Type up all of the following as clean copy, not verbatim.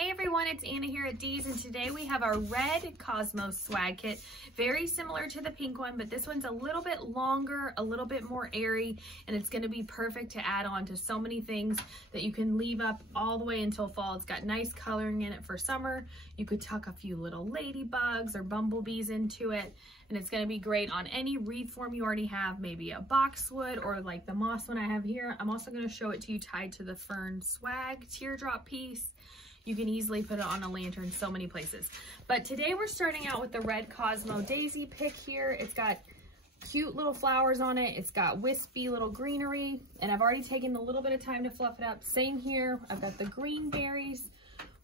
Hey everyone, it's Anna here at Dee's, and today we have our red Cosmos swag kit. Very similar to the pink one, but this one's a little bit longer, a little bit more airy, and it's going to be perfect to add on to so many things that you can leave up all the way until fall. It's got nice coloring in it for summer. You could tuck a few little ladybugs or bumblebees into it, and it's going to be great on any wreath form you already have, maybe a boxwood or like the moss one I have here. I'm also going to show it to you tied to the fern swag teardrop piece. You can easily put it on a lantern so many places. But today we're starting out with the red Cosmo daisy pick here. It's got cute little flowers on it. It's got wispy little greenery, and I've already taken a little bit of time to fluff it up. Same here. I've got the green berries,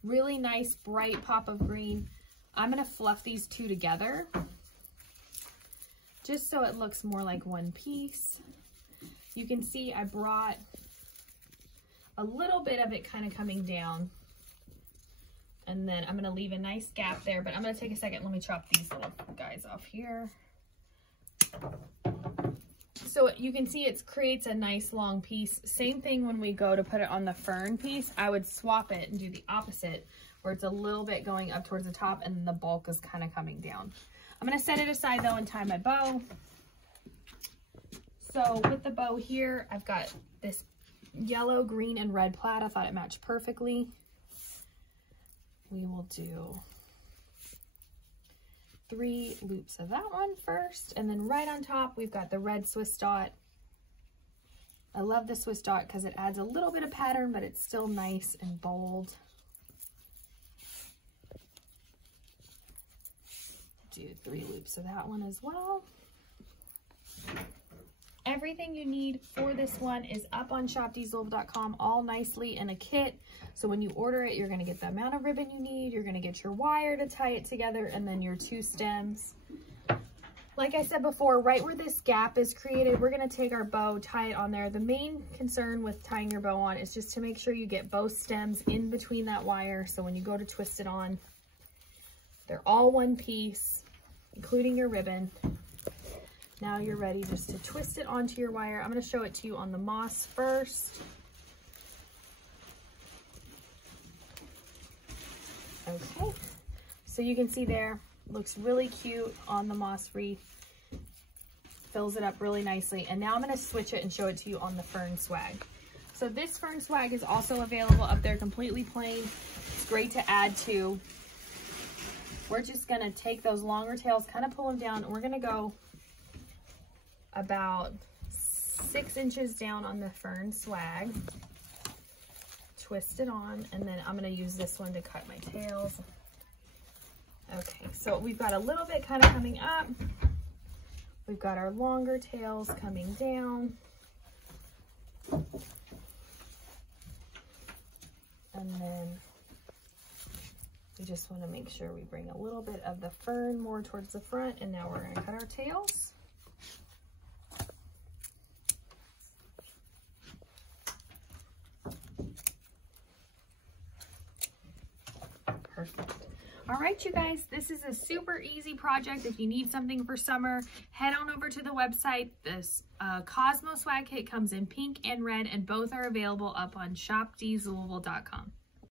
really nice bright pop of green. I'm going to fluff these two together just so it looks more like one piece. You can see I brought a little bit of it kind of coming down. And then I'm going to leave a nice gap there, but I'm going to take a second. Let me chop these little guys off here. So you can see it creates a nice long piece. Same thing when we go to put it on the fern piece. I would swap it and do the opposite, where it's a little bit going up towards the top and the bulk is kind of coming down. I'm going to set it aside though and tie my bow. So with the bow here, I've got this yellow, green, and red plaid. I thought it matched perfectly. We will do 3 loops of that one first, and then right on top we've got the red Swiss dot. I love the Swiss dot because it adds a little bit of pattern, but it's still nice and bold. Do 3 loops of that one as well. Everything you need for this one is up on shopdeeslouisville.com, all nicely in a kit. So when you order it, you're going to get the amount of ribbon you need, you're going to get your wire to tie it together, and then your 2 stems. Like I said before, right where this gap is created, we're going to take our bow, tie it on there. The main concern with tying your bow on is just to make sure you get both stems in between that wire, so when you go to twist it on, they're all one piece, including your ribbon. Now you're ready just to twist it onto your wire. I'm going to show it to you on the moss first. Okay, so you can see there, looks really cute on the moss wreath. Fills it up really nicely. And now I'm going to switch it and show it to you on the fern swag. So this fern swag is also available up there completely plain. It's great to add to. We're just going to take those longer tails, kind of pull them down, and we're going to go about 6 inches down on the fern swag, twist it on, and then I'm going to use this one to cut my tails. Okay, so we've got a little bit kind of coming up. We've got our longer tails coming down. And then we just want to make sure we bring a little bit of the fern more towards the front, and now we're going to cut our tails. Perfect. All right, you guys, this is a super easy project. If you need something for summer, head on over to the website. This Cosmo swag kit comes in pink and red, and both are available up on shopdeeslouisville.com.